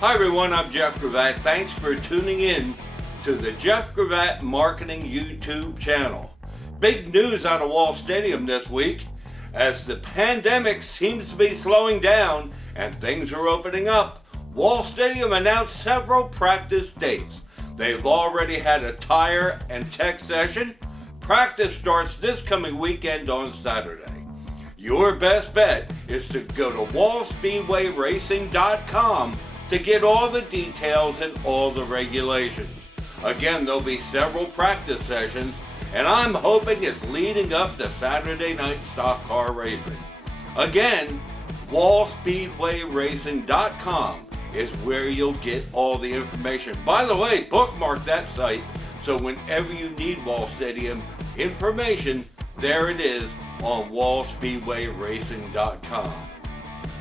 Hi everyone, I'm Jeff Gravatt. Thanks for tuning in to the Jeff Gravatt Marketing YouTube channel. Big news out of Wall Stadium this week as the pandemic seems to be slowing down and things are opening up. Wall Stadium announced several practice dates. They've already had a tire and tech session. Practice starts this coming weekend on Saturday. Your best bet is to go to wallspeedwayracing.com to get all the details and all the regulations. Again, there'll be several practice sessions, and I'm hoping it's leading up to Saturday night stock car racing. Again, wallspeedwayracing.com is where you'll get all the information. By the way, bookmark that site so whenever you need Wall Stadium information, there it is on wallspeedwayracing.com.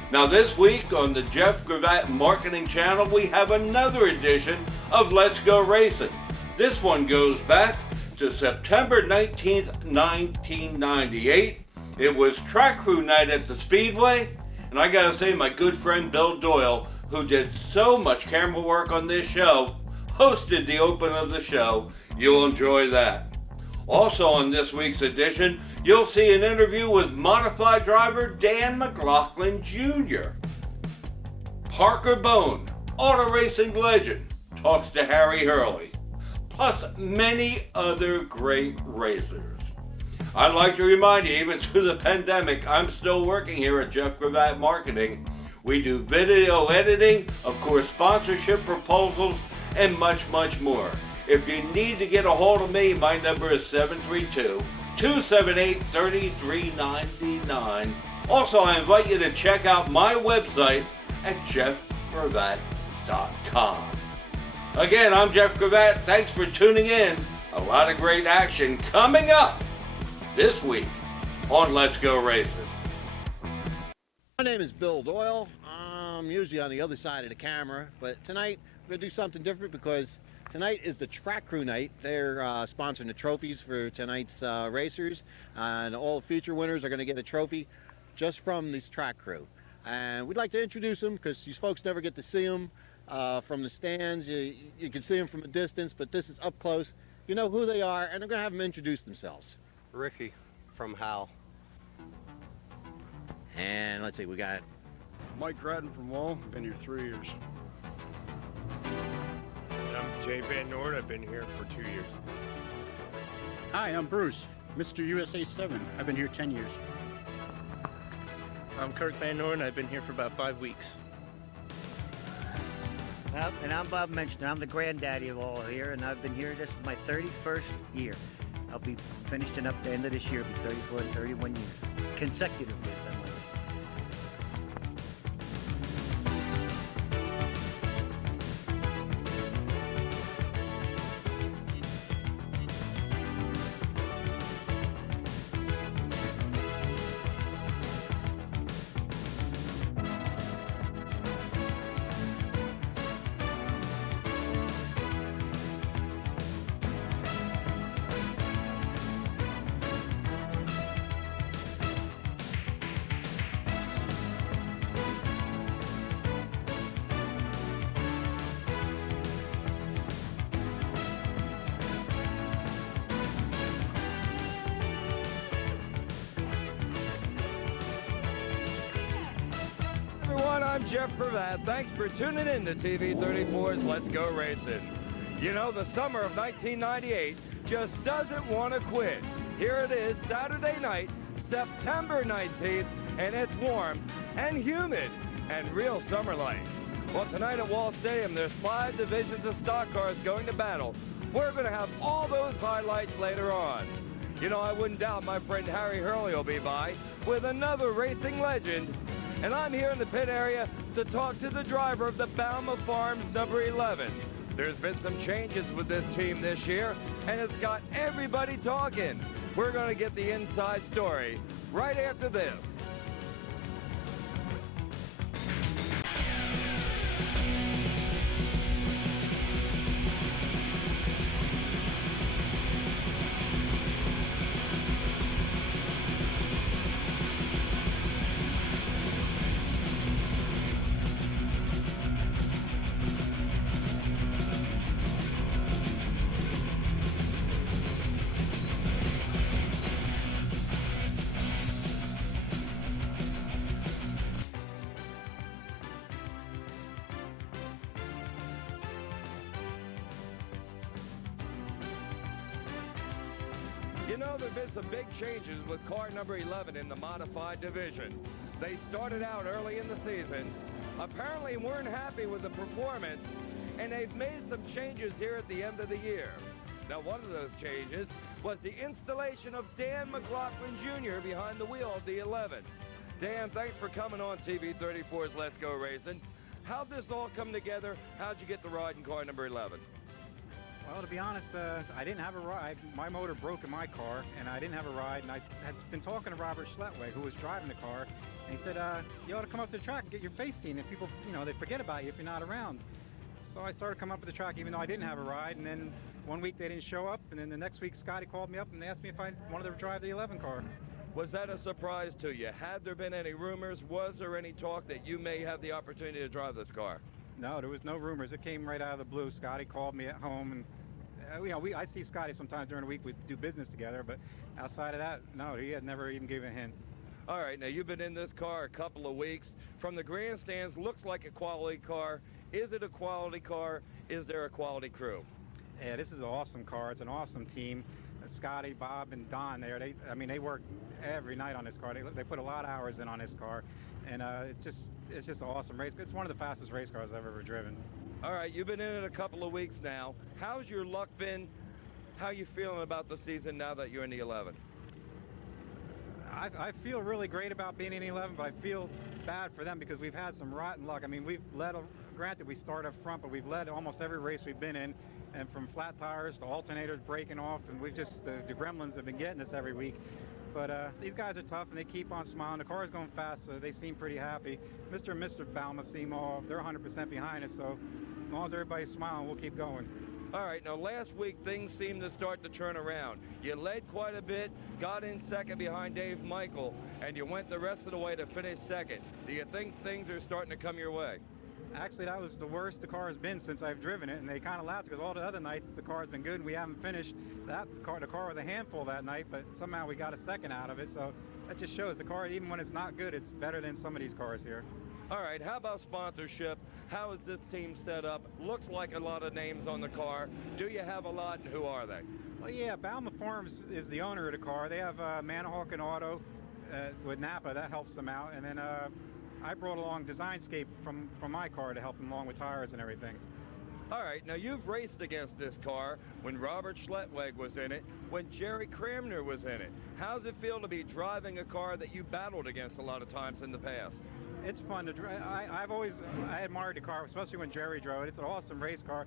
Now this week on the Jeff Gravatt Marketing channel, we have another edition of Let's Go Racing. This one goes back to September 19th, 1998. It was track crew night at the Speedway, and I gotta say my good friend Bill Doyle, who did so much camera work on this show, hosted the open of the show. You'll enjoy that. Also on this week's edition, you'll see an interview with modified driver Dan McLaughlin Jr. Parker Bohn, auto racing legend, talks to Harry Hurley, plus many other great racers. I'd like to remind you, even through the pandemic, I'm still working here at Jeff Gravatt Marketing. We do video editing, of course, sponsorship proposals, and much, much more. If you need to get a hold of me, my number is 732-278-3399. Also, I invite you to check out my website at jeffgravatt.com. Again, I'm Jeff Gravatt. Thanks for tuning in. A lot of great action coming up this week on Let's Go Racing. My name is Bill Doyle. I'm usually on the other side of the camera, but tonight we're going to do something different because tonight is the track crew night. They're sponsoring the trophies for tonight's racers, and all the future winners are going to get a trophy just from this track crew. And we'd like to introduce them because these folks never get to see them from the stands. You can see them from a distance, but this is up close. You know who they are, and I'm going to have them introduce themselves. Ricky from Hal. And let's see, we got Mike Grattan from Wall. Been here 3 years. I'm Jay Van Noord. I've been here for 2 years. Hi, I'm Bruce, Mr. USA 7. I've been here 10 years. I'm Kirk Van Noord. I've been here for about 5 weeks. And I'm Bob Menschner. I'm the granddaddy of all here, and I've been here. This is my 31st year. I'll be finishing up the end of this year, be 34 and 31 years consecutively. I'm Jeff Gravatt. Thanks for tuning in to TV34's Let's Go Racing. You know, the summer of 1998 just doesn't want to quit. Here it is, Saturday night, September 19th, and it's warm and humid and real summer-like. Well, tonight at Wall Stadium, there's 5 divisions of stock cars going to battle. We're going to have all those highlights later on. You know, I wouldn't doubt my friend Harry Hurley will be by with another racing legend. And I'm here in the pit area to talk to the driver of the Bama Farms number 11. There's been some changes with this team this year, and it's got everybody talking. We're going to get the inside story right after this. You know, there have been some big changes with car number 11 in the modified division. They started out early in the season, apparently weren't happy with the performance, and they've made some changes here at the end of the year. Now, one of those changes was the installation of Dan McLaughlin Jr. behind the wheel of the 11. Dan, thanks for coming on TV 34's Let's Go Racing. How'd this all come together? How'd you get the ride in car number 11? Well, to be honest, I didn't have a ride. My motor broke in my car, and I didn't have a ride. And I had been talking to Robert Schlettweg, who was driving the car, and he said, you ought to come up to the track and get your face seen. If people, you know, they forget about you if you're not around. So I started coming up to the track, even though I didn't have a ride. And then one week they didn't show up, and then the next week Scotty called me up and they asked me if I wanted to drive the 11 car. Was that a surprise to you? Had there been any rumors? Was there any talk that you may have the opportunity to drive this car? No, there was no rumors. It came right out of the blue. Scotty called me at home, and you know, I see Scotty sometimes during the week. We do business together, but outside of that, no, he had never even given a hint. All right, now you've been in this car a couple of weeks. From the grandstands, looks like a quality car. Is it a quality car? Is there a quality crew? Yeah, this is an awesome car. It's an awesome team. Scotty, Bob, and Don there, they work every night on this car. They put a lot of hours in on this car, and it's just an awesome race. It's one of the fastest race cars I've ever driven. All right, you've been in it a couple of weeks now. How's your luck been? How are you feeling about the season now that you're in the 11? I feel really great about being in the 11, but I feel bad for them because we've had some rotten luck. I mean, we've led, granted we start up front, but we've led almost every race we've been in, and from flat tires to alternators breaking off, and we've just, the gremlins have been getting us every week. But these guys are tough, and they keep on smiling. The car is going fast, so they seem pretty happy. Mr. and Mr. Balma seem they're 100% behind us, so as long as everybody's smiling, we'll keep going. All right, now last week things seemed to start to turn around. You led quite a bit, got in second behind Dave Michael, and you went the rest of the way to finish second. Do you think things are starting to come your way? Actually, that was the worst the car has been since I've driven it, and they kind of laughed because all the other nights the car has been good and we haven't finished. The car was a handful that night, but somehow we got a second out of it, so that just shows the car, even when it's not good, it's better than some of these cars here. All right, how about sponsorship? How is this team set up? Looks like a lot of names on the car. Do you have a lot, and who are they? Well, yeah, Balma Farms is the owner of the car. They have Manahawk and Auto with Napa. That helps them out. And then I brought along Designscape from my car to help them along with tires and everything. All right, now you've raced against this car when Robert Schlettweg was in it, when Jerry Cramner was in it. How's it feel to be driving a car that you battled against a lot of times in the past? It's fun to drive. I admired the car, especially when Jerry drove it. It's an awesome race car.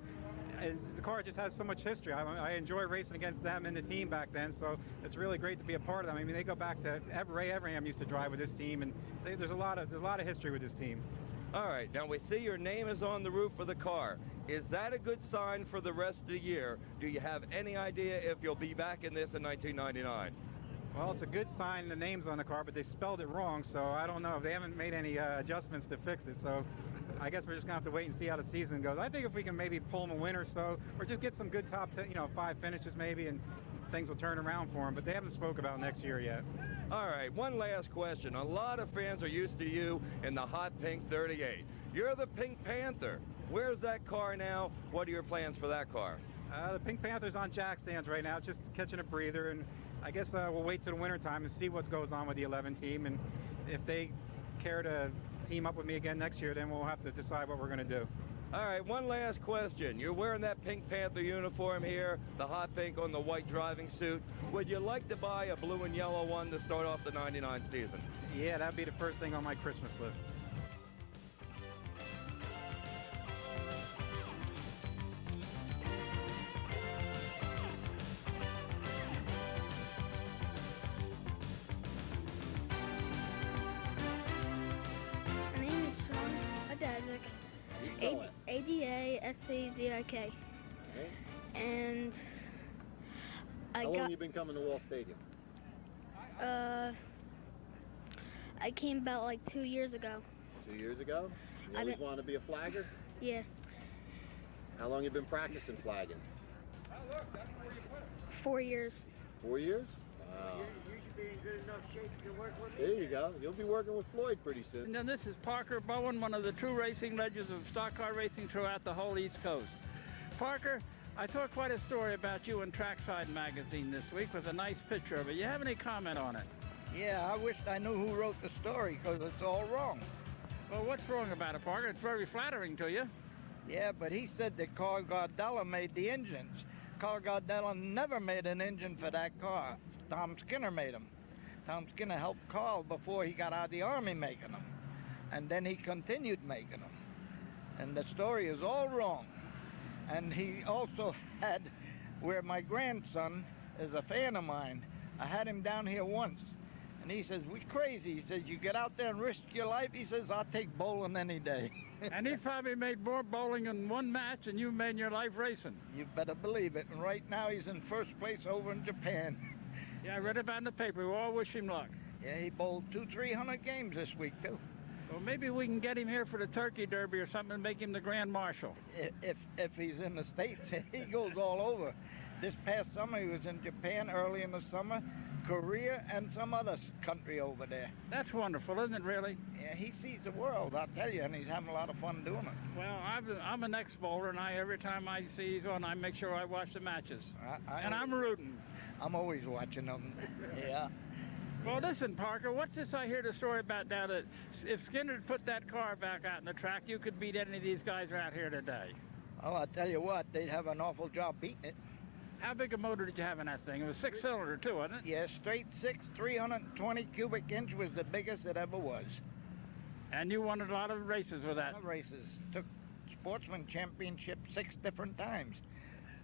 The car just has so much history. I enjoy racing against them and the team back then, so it's really great to be a part of them. I mean, they go back to Ray Everingham used to drive with this team, and there's a lot of history with this team. All right, now we see your name is on the roof of the car. Is that a good sign for the rest of the year? Do you have any idea if you'll be back in this in 1999? Well, it's a good sign the name's on the car, but they spelled it wrong, so I don't know. They haven't made any adjustments to fix it, so I guess we're just going to have to wait and see how the season goes. I think if we can maybe pull them a win or so, or just get some good top 10, 5 finishes maybe, and things will turn around for them, but they haven't spoke about next year yet. All right, one last question. A lot of fans are used to you in the hot pink 38. You're the Pink Panther. Where's that car now? What are your plans for that car? The Pink Panther's on jack stands right now, just catching a breather, and I guess we'll wait till the winter time and see what goes on with the 11 team, and if they care to team up with me again next year, then we'll have to decide what we're going to do. All right, one last question. You're wearing that Pink Panther uniform here, the hot pink on the white driving suit. Would you like to buy a blue and yellow one to start off the 99 season? Yeah, that'd be the first thing on my Christmas list. Adasczik. Okay. And how long have you been coming to Wall Stadium? I came about like 2 years ago. 2 years ago? You always wanted to be a flagger? Yeah. How long have you been practicing flagging? 4 years. 4 years? Wow. You should be in good enough shape to work with me. There you go. You'll be working with Floyd pretty soon. Now, this is Parker Bohn, one of the true racing legends of stock car racing throughout the whole East Coast. Parker, I saw quite a story about you in Trackside magazine this week with a nice picture of it. You have any comment on it? Yeah, I wished I knew who wrote the story because it's all wrong. Well, what's wrong about it, Parker? It's very flattering to you. Yeah, but he said that Carl Gardella made the engines. Carl Gardella never made an engine for that car. Tom Skinner made them. Tom Skinner helped Carl before he got out of the Army making them. And then he continued making them. And the story is all wrong. And he also had, where my grandson is a fan of mine, I had him down here once. And he says, we crazy. He says, you get out there and risk your life. He says, I'll take bowling any day. And he's probably made more bowling in one match than you made in your life racing. You better believe it. And right now he's in first place over in Japan. Yeah, I read about it in the paper. We all wish him luck. Yeah, he bowled 200-300 games this week, too. Well, maybe we can get him here for the Turkey Derby or something and make him the Grand Marshal. If he's in the States, he goes all over. This past summer, he was in Japan early in the summer, Korea, and some other country over there. That's wonderful, isn't it, really? Yeah, he sees the world, I'll tell you, and he's having a lot of fun doing it. Well, I'm an ex-bowler, and every time I see he's on, I make sure I watch the matches. And I'm rooting. I'm always watching them, yeah. Well, listen, Parker, what's this I hear the story about now that if Skinner had put that car back out in the track, you could beat any of these guys out here today? Oh, I'll tell you what, they'd have an awful job beating it. How big a motor did you have in that thing? It was 6-cylinder too, wasn't it? Yeah, straight 6, 320 cubic inch was the biggest it ever was. And you won a lot of races with that? A lot of races. Took Sportsman Championship 6 different times.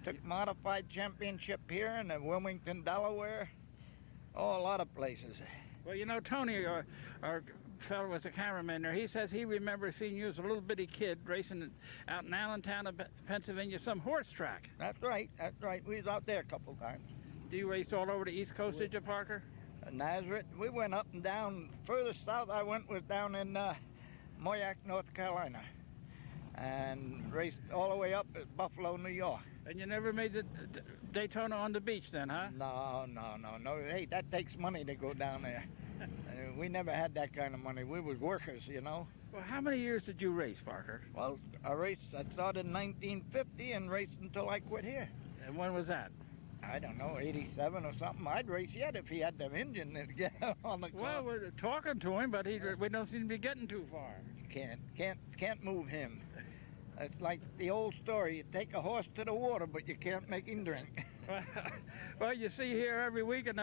Took Modified Championship here in Wilmington, Delaware. Oh, a lot of places. Well, you know, Tony, our fellow was a cameraman there. He says he remembers seeing you as a little bitty kid racing out in Allentown, Pennsylvania, some horse track. That's right. We was out there a couple times. Do you race all over the East Coast, did you, Parker? Nazareth. We went up and down. Furthest south I went was down in Moyac, North Carolina. And raced all the way up at Buffalo, New York. And you never made the Daytona on the beach then, huh? No. Hey, that takes money to go down there. We never had that kind of money. We was workers, you know. Well, how many years did you race, Parker? Well, I started in 1950 and raced until I quit here. And when was that? I don't know, 87 or something. I'd race yet if he had the engine to get on the car. Well, we're talking to him, but we don't seem to be getting too far. You can't move him. It's like the old story. You take a horse to the water, but you can't make him drink. Well, you see here every week, and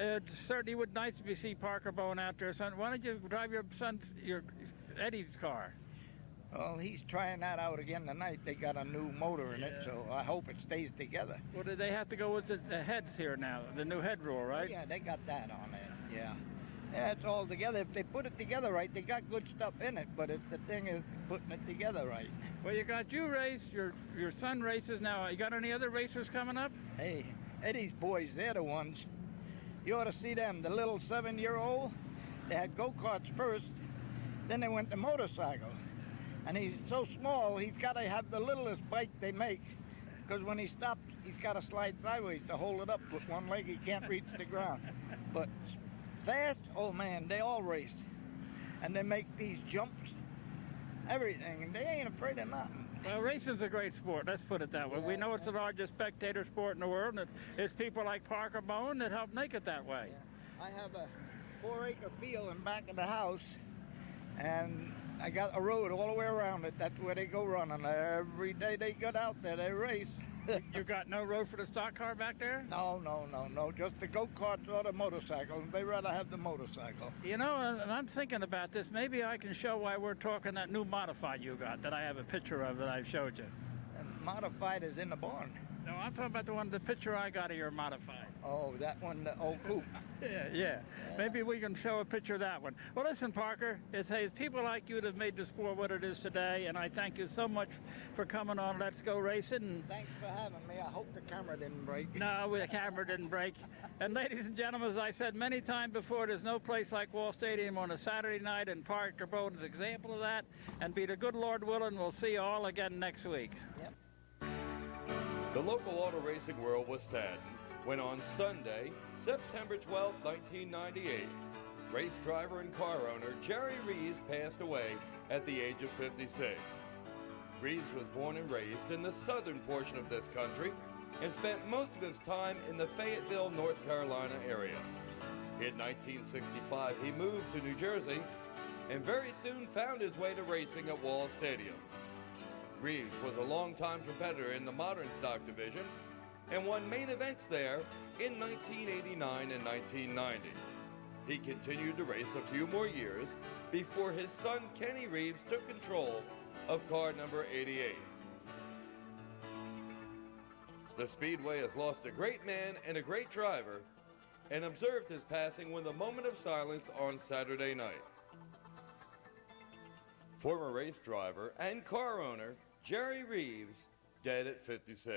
it certainly would nice to see Parker Bohn out there, son. Why don't you drive your Eddie's car? Well, he's trying that out again tonight. They got a new motor in it, so I hope it stays together. Well, do they have to go with the heads here now, the new head roll, right? Yeah, they got that on it, yeah. Yeah, it's all together. If they put it together right, they got good stuff in it, but the thing is putting it together right. Well, you got you race, your son races now. You got any other racers coming up? Hey, Eddie's boys, they're the ones. You ought to see them. The little 7-year-old, they had go-karts first, then they went to motorcycles. And he's so small, he's got to have the littlest bike they make, because when he stops, he's got to slide sideways to hold it up with one leg. He can't reach the ground. But fast, oh man, they all race. And they make these jumps, everything, and they ain't afraid of nothing. Well, racing's a great sport, let's put it that way. We know it's the largest spectator sport in the world, and it's people like Parker Bohn that help make it that way. Yeah. I have a 4-acre field in back of the house, and I got a road all the way around it. That's where they go running. Every day they get out there, they race. You got no road for the stock car back there? No. Just the go-karts or the motorcycles. They rather have the motorcycle. You know, and I'm thinking about this. Maybe I can show why we're talking that new modified you got that I have a picture of that I've showed you. And modified is in the barn. No, I'm talking about the picture I got of your modified. Oh, that one, the old coupe. Yeah. Maybe we can show a picture of that one. Well, listen, Parker, it's people like you that have made the sport what it is today, and I thank you so much for coming on Let's Go Racing. And thanks for having me. I hope the camera didn't break. No, the camera didn't break. And ladies and gentlemen, as I said many times before, there's no place like Wall Stadium on a Saturday night, and Parker Bohn is an example of that. And be the good Lord willing, we'll see you all again next week. Yep. The local auto racing world was saddened when on Sunday, September 12, 1998, race driver and car owner Jerry Rees passed away at the age of 56. Reeves was born and raised in the southern portion of this country and spent most of his time in the Fayetteville, North Carolina area. In 1965, he moved to New Jersey and very soon found his way to racing at Wall Stadium. Reeves was a longtime competitor in the modern stock division and won main events there in 1989 and 1990. He continued to race a few more years before his son Kenny Reeves took control of car number 88. The Speedway has lost a great man and a great driver, and observed his passing with a moment of silence on Saturday night. Former race driver and car owner Jerry Reeves, dead at 56.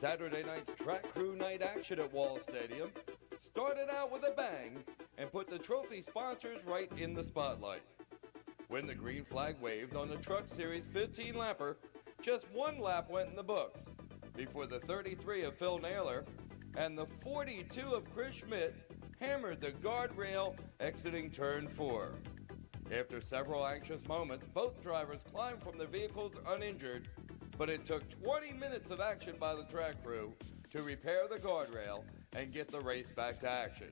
Saturday night's track crew night action at Wall Stadium started out with a bang and put the trophy sponsors right in the spotlight. When the green flag waved on the Truck Series 15-lapper, just one lap went in the books before the 33 of Phil Naylor and the 42 of Chris Schmidt hammered the guardrail exiting turn 4. After several anxious moments, both drivers climbed from their vehicles uninjured, but it took 20 minutes of action by the track crew to repair the guardrail and get the race back to action.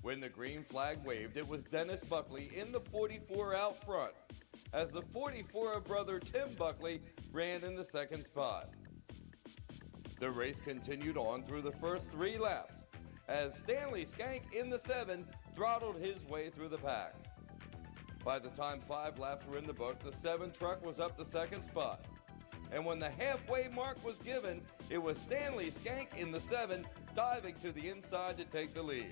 When the green flag waved, it was Dennis Buckley in the 44 out front, as the 44 of brother Tim Buckley ran in the second spot. The race continued on through the first 3 laps, as Stanley Skank in the 7 throttled his way through the pack. By the time 5 laps were in the book, the 7 truck was up to second spot. And when the halfway mark was given, it was Stanley Skank in the 7 diving to the inside to take the lead.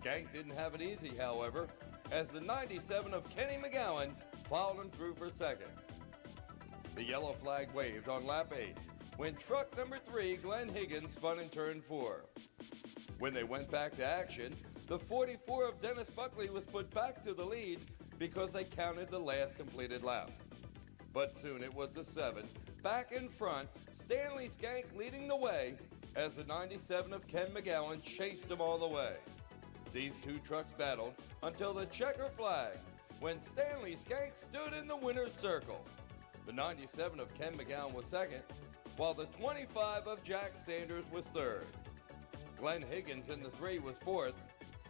Skank didn't have it easy, however, as the 97 of Kenny McGowan followed him through for second. The yellow flag waved on lap 8 when truck number 3, Glenn Higgins, spun in turn 4. When they went back to action, the 44 of Dennis Buckley was put back to the lead because they counted the last completed lap. But soon it was the 7, back in front, Stanley Skank leading the way as the 97 of Ken McGowan chased him all the way. These 2 trucks battled until the checker flag, when Stanley Skank stood in the winner's circle. The 97 of Ken McGowan was second, while the 25 of Jack Sanders was third. Glenn Higgins in the 3 was fourth,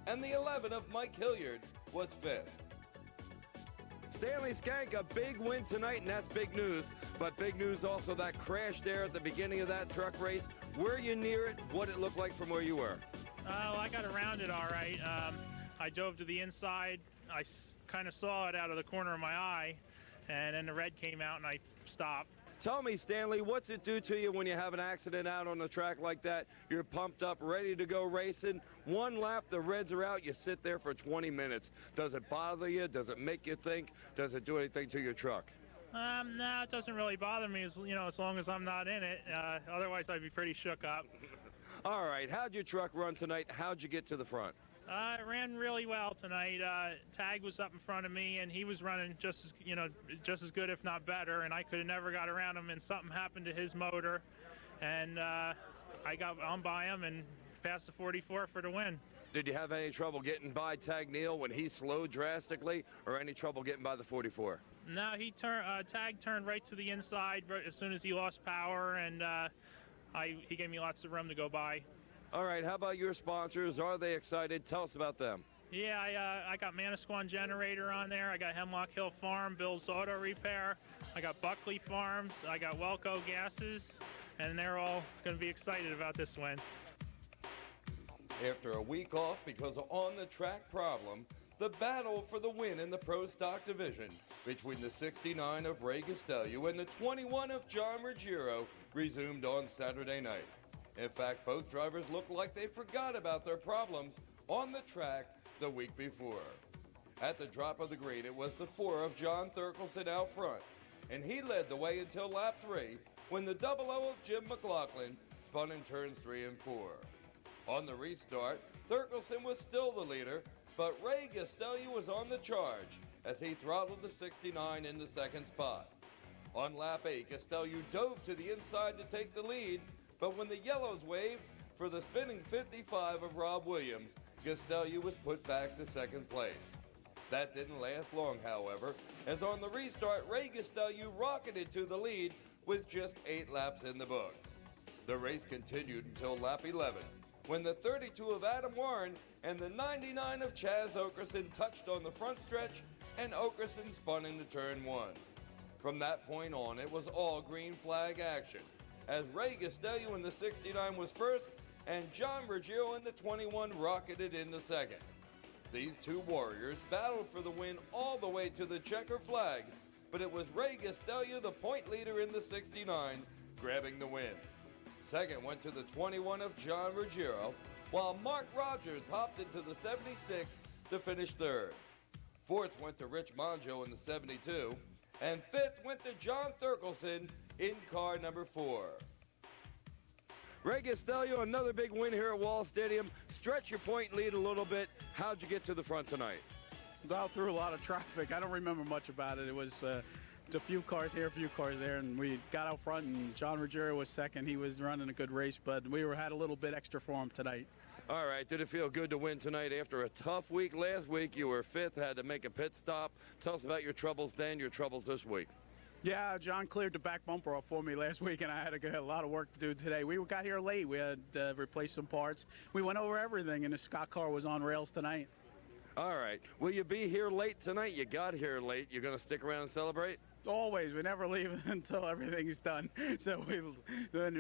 and the 11 of Mike Hilliard was fifth. Stanley Skank, a big win tonight, and that's big news. But big news also that crash there at the beginning of that truck race. Were you near it? What did it look like from where you were? Oh, I got around it all right. I dove to the inside. I kind of saw it out of the corner of my eye, and then the red came out, and I stopped. Tell me, Stanley, what's it do to you when you have an accident out on the track like that? You're pumped up, ready to go racing. 1 lap, the reds are out. You sit there for 20 minutes. Does it bother you? Does it make you think? Does it do anything to your truck? No, it doesn't really bother me, as long as I'm not in it. Otherwise, I'd be pretty shook up. All right. How'd your truck run tonight? How'd you get to the front? It ran really well tonight. Tag was up in front of me, and he was running just as good, if not better. And I could have never got around him, and something happened to his motor, and I got on by him and passed the 44 for the win. Did you have any trouble getting by Tag Neal when he slowed drastically, or any trouble getting by the 44? No, Tag turned right to the inside right as soon as he lost power, and he gave me lots of room to go by. All right, how about your sponsors? Are they excited? Tell us about them. Yeah, I got Manasquan Generator on there. I got Hemlock Hill Farm, Bill's Auto Repair. I got Buckley Farms. I got Welco Gases, and they're all going to be excited about this win. After a week off because of on-the-track problem, the battle for the win in the Pro Stock Division between the 69 of Ray Gastelu and the 21 of John Ruggiero resumed on Saturday night. In fact, both drivers looked like they forgot about their problems on the track the week before. At the drop of the green, it was the 4 of John Thurkelson out front, and he led the way until lap 3 when the double O of Jim McLaughlin spun in turns 3 and 4. On the restart, Thurkelson was still the leader, but Ray Gastelu was on the charge as he throttled the 69 in the second spot. On lap 8, Gastelu dove to the inside to take the lead, but when the yellows waved for the spinning 55 of Rob Williams, Gastelu was put back to second place. That didn't last long, however, as on the restart, Ray Gastelu rocketed to the lead with just 8 laps in the books. The race continued until lap 11, when the 32 of Adam Warren and the 99 of Chaz Okerson touched on the front stretch and Okerson spun into turn 1. From that point on, it was all green flag action, as Ray Gastelu in the 69 was first and John Ruggiero in the 21 rocketed into second. These two warriors battled for the win all the way to the checker flag, but it was Ray Gastelu, the point leader in the 69, grabbing the win. Second went to the 21 of John Ruggiero, while Mark Rogers hopped into the 76 to finish third. Fourth went to Rich Monjo in the 72, and fifth went to John Thurkelson in car number 4. Ray Gastelu, another big win here at Wall Stadium. Stretch your point lead a little bit. How'd you get to the front tonight? Got through a lot of traffic. I don't remember much about it. It was a few cars here, a few cars there, and we got out front, and John Ruggiero was second. He was running a good race, but we had a little bit extra for him tonight. All right, did it feel good to win tonight after a tough week last week? You were fifth, had to make a pit stop. Tell us about your troubles then, your troubles this week. Yeah, John cleared the back bumper off for me last week, and I had a lot of work to do today. We got here late. We had replaced some parts. We went over everything, and the Scott car was on rails tonight. All right. Will you be here late tonight? You got here late. You're going to stick around and celebrate? Always. We never leave until everything's done. So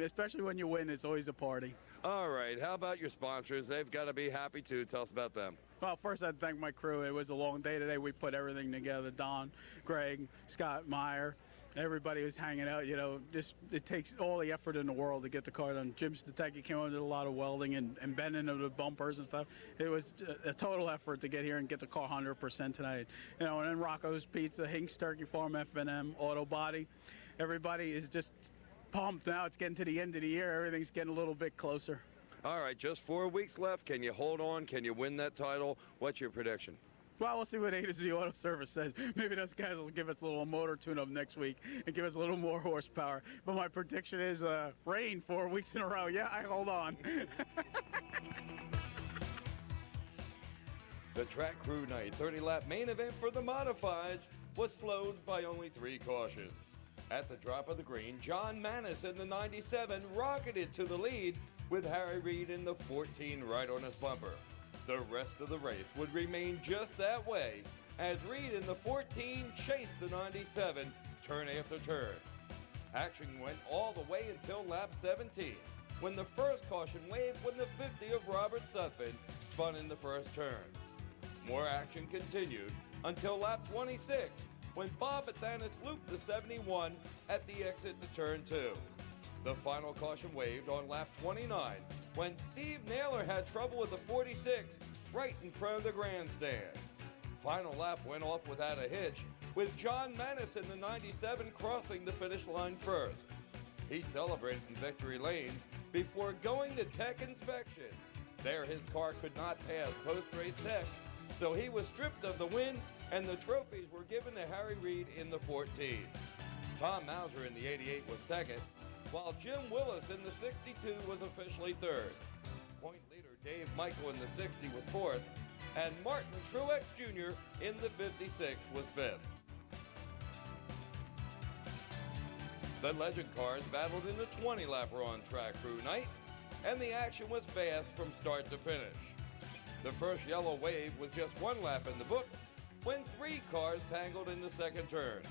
especially when you win, it's always a party. All right. How about your sponsors? They've got to be happy too. Tell us about them. Well, first I'd thank my crew. It was a long day today. We put everything together. Don, Greg, Scott, Meyer. Everybody was hanging out, you know, it takes all the effort in the world to get the car done. Jim Statecki came over and did a lot of welding and bending of the bumpers and stuff. It was a total effort to get here and get the car 100% tonight. You know, and then Rocco's Pizza, Hinks Turkey Farm, F&M, Auto Body. Everybody is just pumped now. It's getting to the end of the year. Everything's getting a little bit closer. All right, just 4 weeks left. Can you hold on? Can you win that title? What's your prediction? Well, we'll see what A to Z Auto Service says. Maybe those guys will give us a little motor tune-up next week and give us a little more horsepower. But my prediction is rain 4 weeks in a row. Yeah, I hold on. The Track Crew Night 30-lap main event for the Modifieds was slowed by only 3 cautions. At the drop of the green, John Manis in the 97 rocketed to the lead with Harry Reid in the 14 right on his bumper. The rest of the race would remain just that way as Reid in the 14 chased the 97 turn after turn. Action went all the way until lap 17 when the first caution waved when the 50 of Robert Sutphin spun in the first turn. More action continued until lap 26 when Bob Batanis looped the 71 at the exit to turn 2. The final caution waved on lap 29 when Steve Naylor had trouble with the 46 right in front of the grandstand. Final lap went off without a hitch, with John Manis in the 97 crossing the finish line first. He celebrated in victory lane before going to tech inspection. There his car could not pass post-race tech, so he was stripped of the win and the trophies were given to Harry Reid in the 14. Tom Mauser in the 88 was second, while Jim Willis in the 62 was officially third. Point leader Dave Michael in the 60 was fourth, and Martin Truex Jr. in the 56 was fifth. The legend cars battled in the 20-lapper on Track Crew Night, and the action was fast from start to finish. The first yellow wave was just 1 lap in the book when 3 cars tangled in the second turn.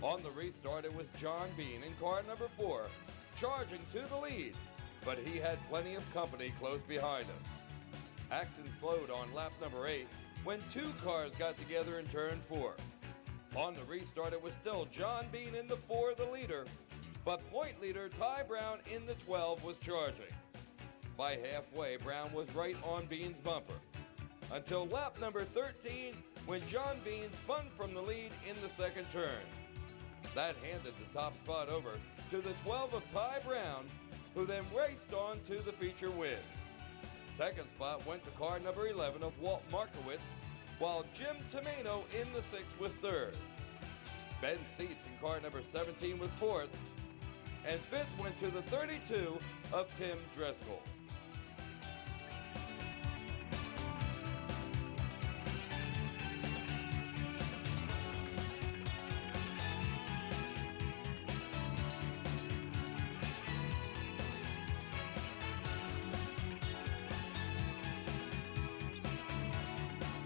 On the restart, it was John Bean in car number 4, charging to the lead, but he had plenty of company close behind him. Action slowed on lap number 8 when 2 cars got together in turn 4. On the restart, it was still John Bean in the 4, the leader, but point leader Ty Brown in the 12 was charging. By halfway, Brown was right on Bean's bumper, until lap number 13 when John Bean spun from the lead in the second turn. That handed the top spot over to the 12 of Ty Brown, who then raced on to the feature win. Second spot went to car number 11 of Walt Markowitz, while Jim Tomino in the 6th was third. Ben Seats in car number 17 was fourth, and fifth went to the 32 of Tim Driscoll.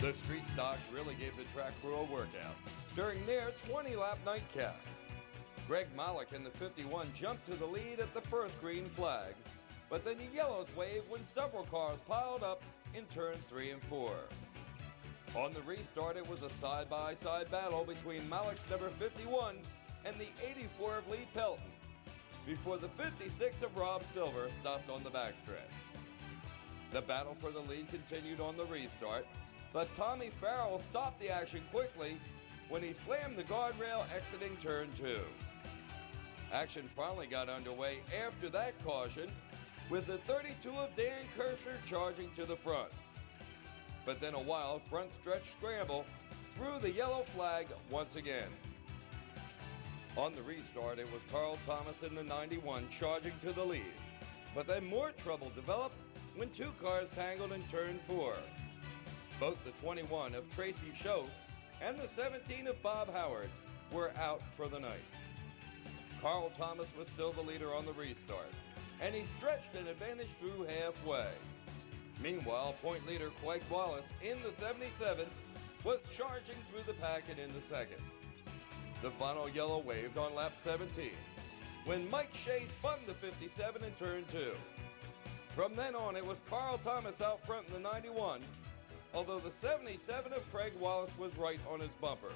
The street stocks really gave the track crew a workout during their 20-lap nightcap. Greg Malik in the 51 jumped to the lead at the first green flag, but then the yellows waved when several cars piled up in turns 3 and 4. On the restart, it was a side-by-side battle between Malik's number 51 and the 84 of Lee Pelton, before the 56 of Rob Silver stopped on the backstretch. The battle for the lead continued on the restart, but Tommy Farrell stopped the action quickly when he slammed the guardrail exiting turn 2. Action finally got underway after that caution, with the 32 of Dan Kirshner charging to the front. But then a wild front stretch scramble threw the yellow flag once again. On the restart, it was Carl Thomas in the 91 charging to the lead. But then more trouble developed when two cars tangled in turn 4. Both the 21 of Tracy Schoaf and the 17 of Bob Howard were out for the night. Carl Thomas was still the leader on the restart, and he stretched an advantage through halfway. Meanwhile, point leader Craig Wallace in the 77 was charging through the packet in the second. The final yellow waved on lap 17, when Mike Shea spun the 57 in turn 2. From then on, it was Carl Thomas out front in the 91, although the 77 of Craig Wallace was right on his bumper.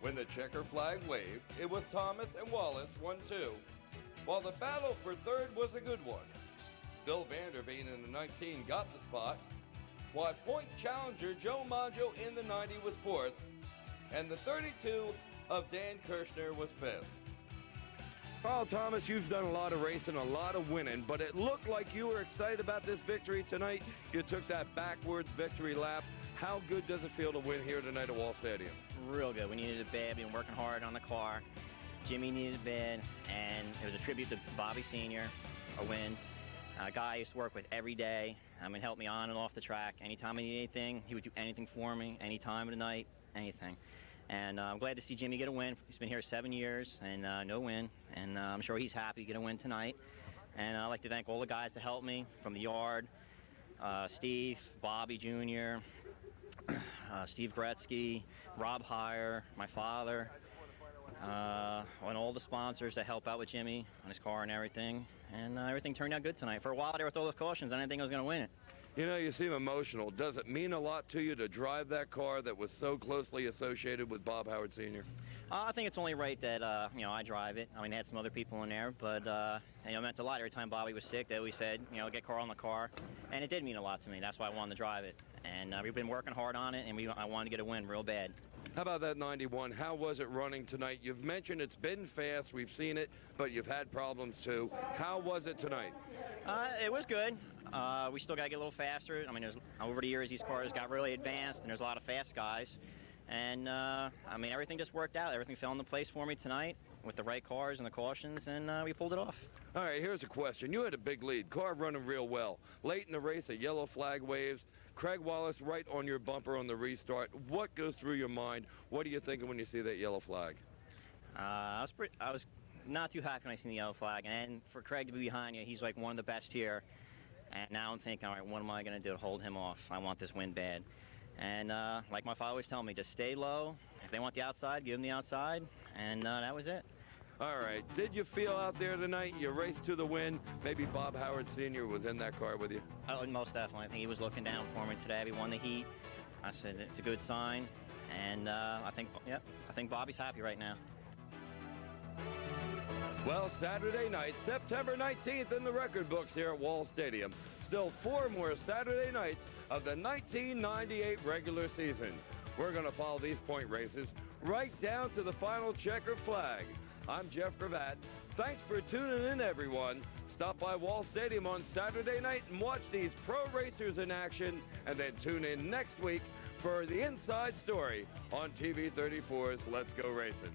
When the checker flag waved, it was Thomas and Wallace 1-2, while the battle for third was a good one. Bill Vanderveen in the 19 got the spot, while point challenger Joe Maggio in the 90 was fourth, and the 32 of Dan Kirshner was fifth. Carl Thomas, you've done a lot of racing, a lot of winning, but it looked like you were excited about this victory tonight. You took that backwards victory lap. How good does it feel to win here tonight at Wall Stadium? Real good. We needed it bad. Been working hard on the car. Jimmy needed it bad, and it was a tribute to Bobby Sr., a win. A guy I used to work with every day. Helped me on and off the track. Anytime I needed anything, he would do anything for me, any time of the night, anything. And I'm glad to see Jimmy get a win. He's been here 7 years and no win. And I'm sure he's happy to get a win tonight. And I'd like to thank all the guys that helped me from the yard. Steve, Bobby Jr., Steve Gretzky, Rob Heyer, my father, and all the sponsors that help out with Jimmy on his car and everything. And everything turned out good tonight. For a while there with all those cautions, I didn't think I was going to win it. You know, you seem emotional. Does it mean a lot to you to drive that car that was so closely associated with Bob Howard Sr.? I think it's only right that, I drive it. They had some other people in there, but, it meant a lot. Every time Bobby was sick, they always said, get Carl in the car. And it did mean a lot to me. That's why I wanted to drive it. And we've been working hard on it, and I wanted to get a win real bad. How about that 91? How was it running tonight? You've mentioned it's been fast. We've seen it, but you've had problems, too. How was it tonight? It was good. We still got to get a little faster. Over the years, these cars got really advanced, and there's a lot of fast guys. And, everything just worked out. Everything fell into place for me tonight with the right cars and the cautions, and we pulled it off. All right, here's a question. You had a big lead. Car running real well. Late in the race, a yellow flag waves. Craig Wallace right on your bumper on the restart. What goes through your mind? What are you thinking when you see that yellow flag? I was not too happy when I seen the yellow flag. And for Craig to be behind you, he's like one of the best here. And now I'm thinking, all right, what am I going to do to hold him off? I want this win bad. And like my father always told me, just stay low. If they want the outside, give them the outside. And that was it. All right. Did you feel out there tonight, you raced to the win, maybe Bob Howard Sr. was in that car with you? Oh, most definitely. I think he was looking down for me today. We won the heat. I said, it's a good sign. And I think Bobby's happy right now. Well, Saturday night, September 19th in the record books here at Wall Stadium. Still 4 more Saturday nights of the 1998 regular season. We're going to follow these point races right down to the final checker flag. I'm Jeff Gravatt. Thanks for tuning in, everyone. Stop by Wall Stadium on Saturday night and watch these pro racers in action, and then tune in next week for the inside story on TV 34's Let's Go Racing.